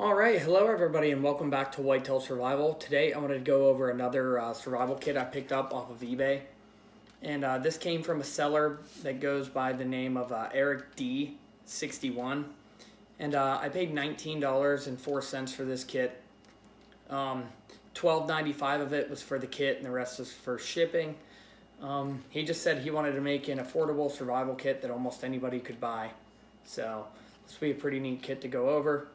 Alright, hello everybody and welcome back to Whitetail Survival. Today I wanted to go over another survival kit I picked up off of eBay. And this came from a seller that goes by the name of Ericd61. And I paid $19.04 for this kit. $12.95 of it was for the kit and the rest was for shipping. He just said he wanted to make an affordable survival kit that almost anybody could buy. So this will be a pretty neat kit to go over.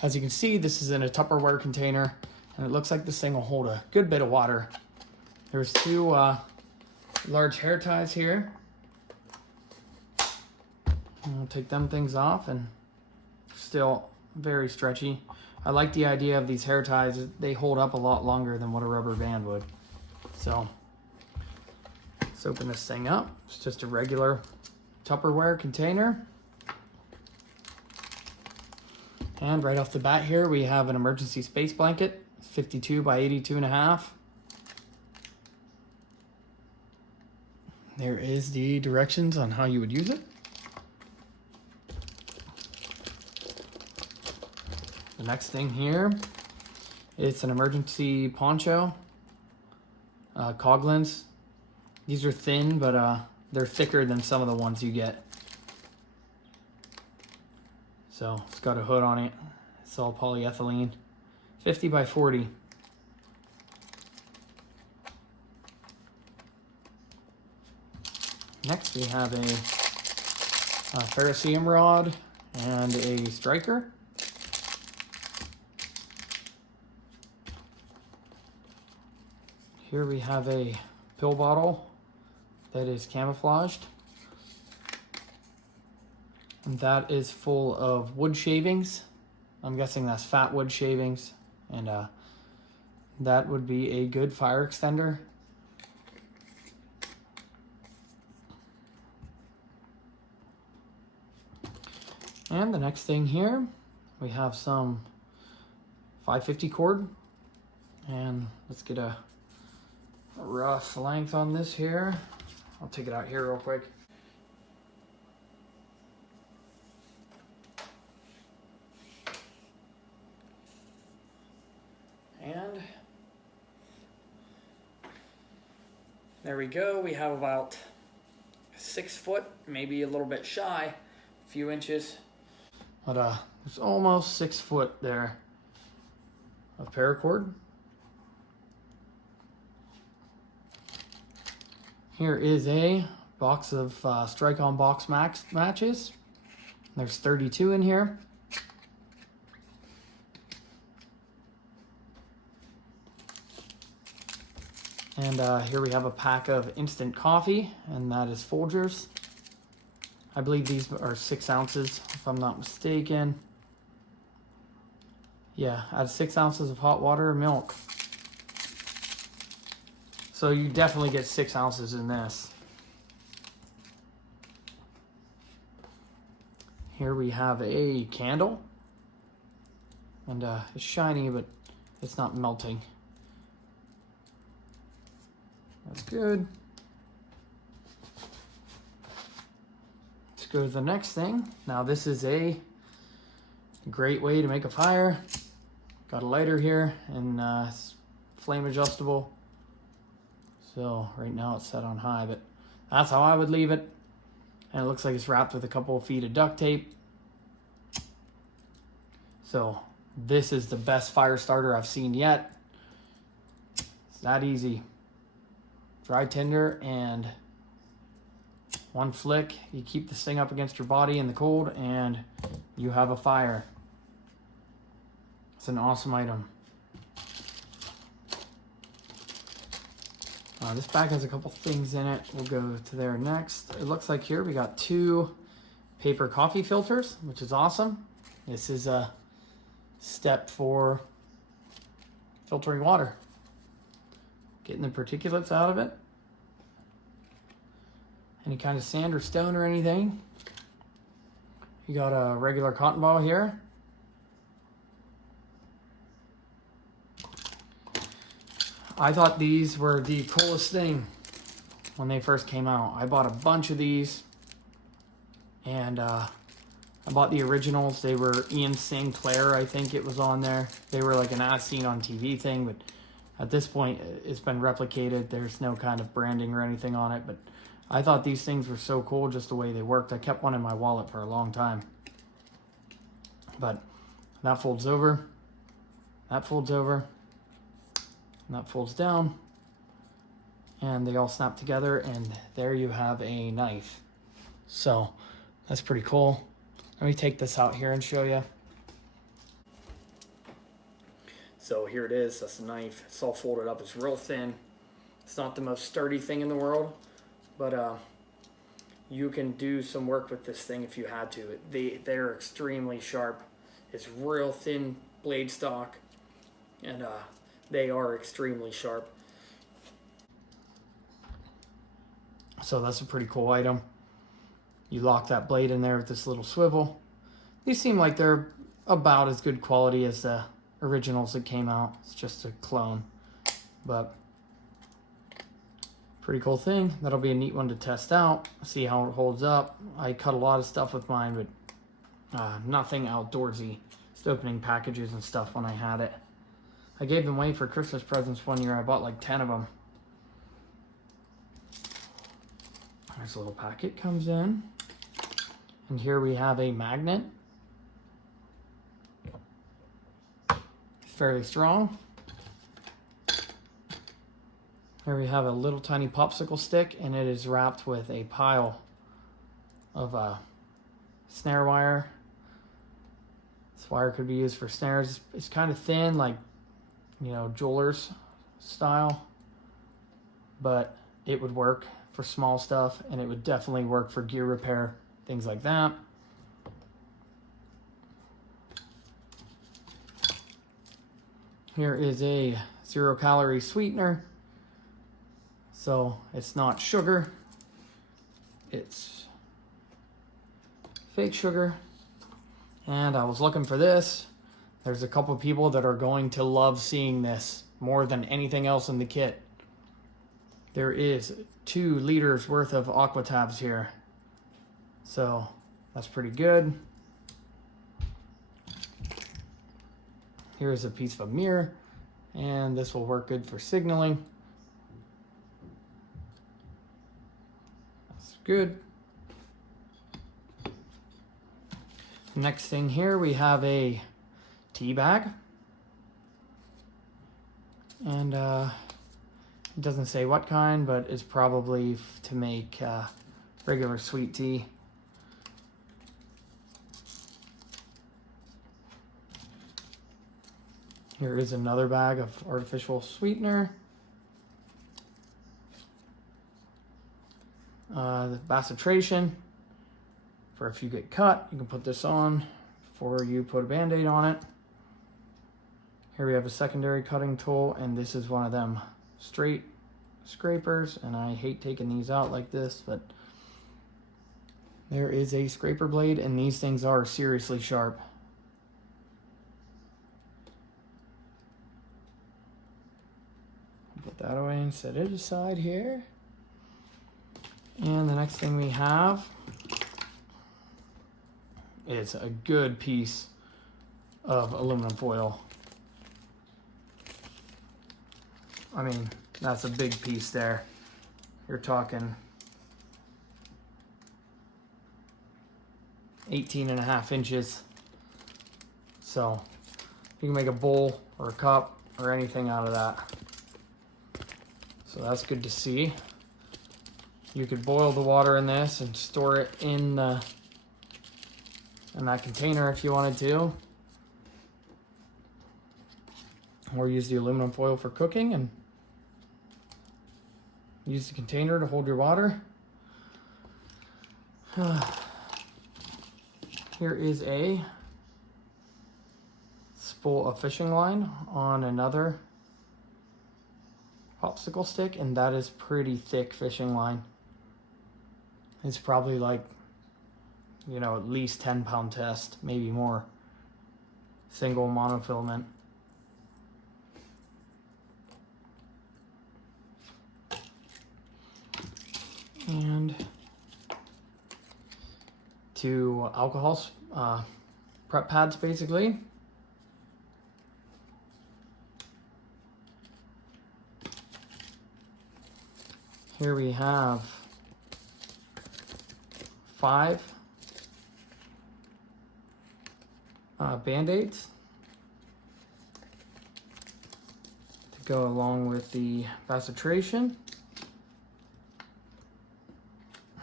As you can see, this is in a Tupperware container, and it looks like this thing will hold a good bit of water. There's two large hair ties here. And we'll take them things off, and still very stretchy. I like the idea of these hair ties. They hold up a lot longer than what a rubber band would. So let's open this thing up. It's just a regular Tupperware container. And right off the bat here, we have an emergency space blanket, 52 by 82.5. There is the directions on how you would use it. The next thing here, it's an emergency poncho, Coglins. These are thin, but they're thicker than some of the ones you get. So it's got a hood on it. It's all polyethylene. 50 by 40. Next we have a ferrocerium rod and a striker. Here we have a pill bottle that is camouflaged. And that is full of wood shavings. I'm guessing that's fat wood shavings. And that would be a good fire extender. And the next thing here, we have some 550 cord. And let's get a rough length on this here. I'll take it out here real quick. And there we go. We have about 6 foot, maybe a little bit shy, a few inches, but there's almost 6 foot there of paracord. Here is a box of Strike-On Box Max matches. There's 32 in here. And here we have a pack of instant coffee, and that is Folgers. I believe these are 6 ounces, if I'm not mistaken. Yeah, add 6 ounces of hot water and milk. So you definitely get 6 ounces in this. Here we have a candle. And it's shiny, but it's not melting. That's good. Let's go to the next thing. Now this is a great way to make a fire. Got a lighter here, and it's flame adjustable. So right now it's set on high, but that's how I would leave it. And it looks like it's wrapped with a couple of feet of duct tape. So this is the best fire starter I've seen yet. It's that easy. Dry tinder and one flick. You keep this thing up against your body in the cold and you have a fire. It's an awesome item. This bag has a couple things in it. We'll go to there next. It looks like here we got 2 paper coffee filters, which is awesome. This is a step for filtering water. Getting the particulates out of it. Any kind of sand or stone or anything. You got a regular cotton ball here. I thought these were the coolest thing when they first came out. I bought a bunch of these, and I bought the originals. They were Ian St. Clair, I think it was on there. They were like an as seen on TV thing, but at this point it's been replicated. There's no kind of branding or anything on it, but I thought these things were so cool just the way they worked. I kept one in my wallet for a long time. But that folds over, that folds over, and that folds down, and they all snap together, and there you have a knife. So that's pretty cool. Let me take this out here and show you. So here it is. That's the knife. It's all folded up. It's real thin. It's not the most sturdy thing in the world, but you can do some work with this thing if you had to. They're extremely sharp. It's real thin blade stock, and they are extremely sharp. So that's a pretty cool item. You lock that blade in there with this little swivel. These seem like they're about as good quality as the originals that came out. It's just a clone, but pretty cool thing. That'll be a neat one to test out, see how it holds up. I cut a lot of stuff with mine, but nothing outdoorsy. Just opening packages and stuff when I had it. I gave them away for Christmas presents one year. I bought like 10 of them. This little packet comes in, and here we have a magnet. Fairly strong. Here we have a little tiny popsicle stick, and it is wrapped with a pile of snare wire. This wire could be used for snares. It's kind of thin, like, you know, jeweler's style, but it would work for small stuff, and it would definitely work for gear repair, things like that. Here is a 0-calorie sweetener. So it's not sugar, it's fake sugar. And I was looking for this. There's a couple people that are going to love seeing this more than anything else in the kit. There is 2 liters worth of aqua tabs here. So that's pretty good. Here's a piece of a mirror, and this will work good for signaling. That's good. Next thing here, we have a tea bag. And it doesn't say what kind, but it's probably to make regular sweet tea. Here is another bag of artificial sweetener. The bacitration, for if you get cut, you can put this on before you put a band-aid on it. Here we have a secondary cutting tool, and this is one of them straight scrapers, and I hate taking these out like this, but there is a scraper blade, and these things are seriously sharp. Put that away and set it aside here. And the next thing we have is a good piece of aluminum foil. I mean, that's a big piece there. You're talking 18.5 inches. So you can make a bowl or a cup or anything out of that. So that's good to see. You could boil the water in this and store it in that container if you wanted to. Or use the aluminum foil for cooking and use the container to hold your water. Here is a spool of fishing line on another popsicle stick, and that is pretty thick fishing line. It's probably like, you know, at least 10-pound test, maybe more. Single monofilament. And 2 alcohol prep pads basically. Here we have 5 Band-Aids to go along with the vasitration.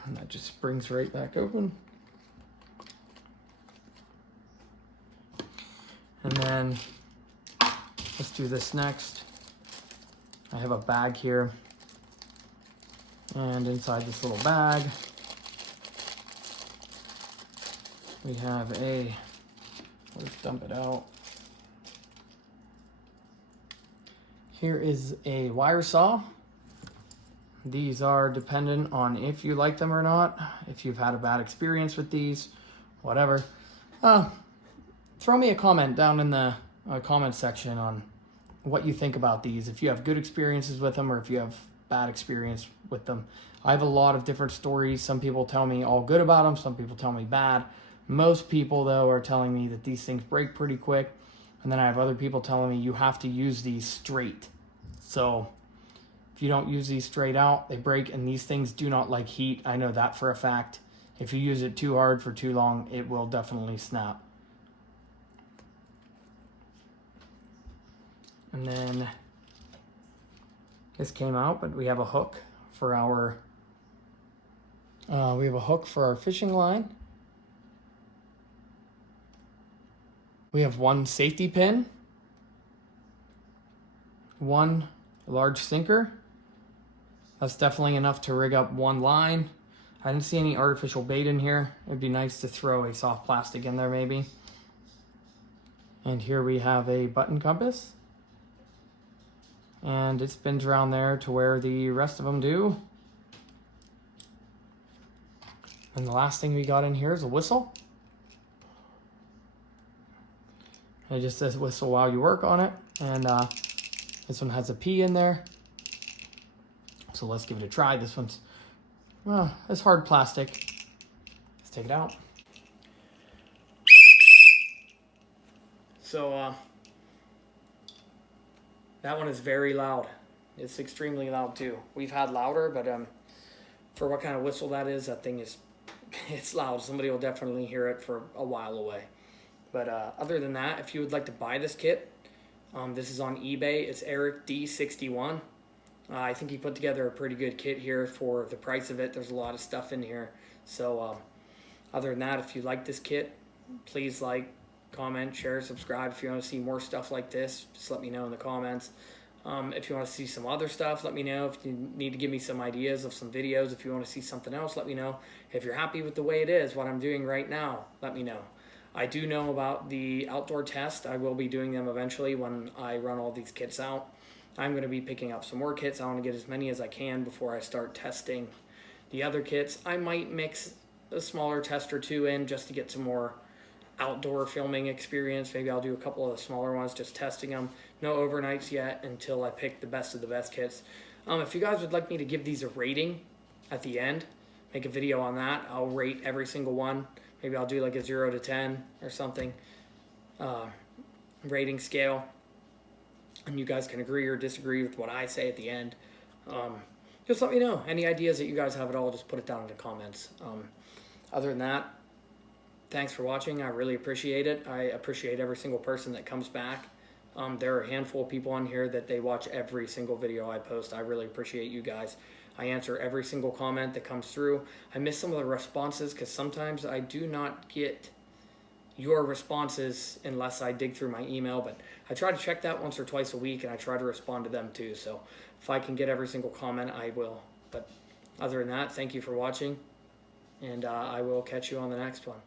And that just springs right back open. And then let's do this next. I have a bag here. And inside this little bag, we have let's dump it out. Here is a wire saw. These are dependent on if you like them or not, if you've had a bad experience with these, whatever. Throw me a comment down in the comment section on what you think about these, if you have good experiences with them or if you have bad experience with them. I have a lot of different stories. Some people tell me all good about them, some people tell me bad. Most people though are telling me that these things break pretty quick, and then I have other people telling me you have to use these straight. So if you don't use these straight out, they break, and these things do not like heat. I know that for a fact. If you use it too hard for too long, it will definitely snap. And then this came out, but we have a hook for our fishing line. We have 1 safety pin, 1 large sinker. That's definitely enough to rig up 1 line. I didn't see any artificial bait in here. It'd be nice to throw a soft plastic in there maybe. And here we have a button compass. And it spins around there to where the rest of them do. And the last thing we got in here is a whistle. It just says whistle while you work on it. And this one has a P in there. So let's give it a try. This one's, well, it's hard plastic. Let's take it out. So that one is very loud. It's extremely loud too. We've had louder, but for what kind of whistle that is, that thing is, it's loud. Somebody will definitely hear it for a while away. But other than that, if you would like to buy this kit, this is on eBay. It's Ericd61. I think he put together a pretty good kit here for the price of it. There's a lot of stuff in here. So other than that, if you like this kit, please like, comment, share, subscribe. If you want to see more stuff like this, just let me know in the comments. If you want to see some other stuff, let me know. If you need to give me some ideas of some videos, if you want to see something else, let me know. If you're happy with the way it is, what I'm doing right now, let me know. I do know about the outdoor test. I will be doing them eventually when I run all these kits out. I'm going to be picking up some more kits. I want to get as many as I can before I start testing the other kits. I might mix a smaller test or 2 in just to get some more outdoor filming experience. Maybe I'll do a couple of the smaller ones, just testing them. No overnights yet until I pick the best of the best kits. If you guys would like me to give these a rating at the end, make a video on that. I'll rate every single one. Maybe I'll do like a 0 to 10 or something, rating scale. And you guys can agree or disagree with what I say at the end. Just let me know. Any ideas that you guys have at all, just put it down in the comments. Other than that, thanks for watching. I really appreciate it. I appreciate every single person that comes back. There are a handful of people on here that they watch every single video I post. I really appreciate you guys. I answer every single comment that comes through. I miss some of the responses because sometimes I do not get your responses unless I dig through my email, but I try to check that once or twice a week, and I try to respond to them too. So if I can get every single comment, I will. But other than that, thank you for watching, and I will catch you on the next one.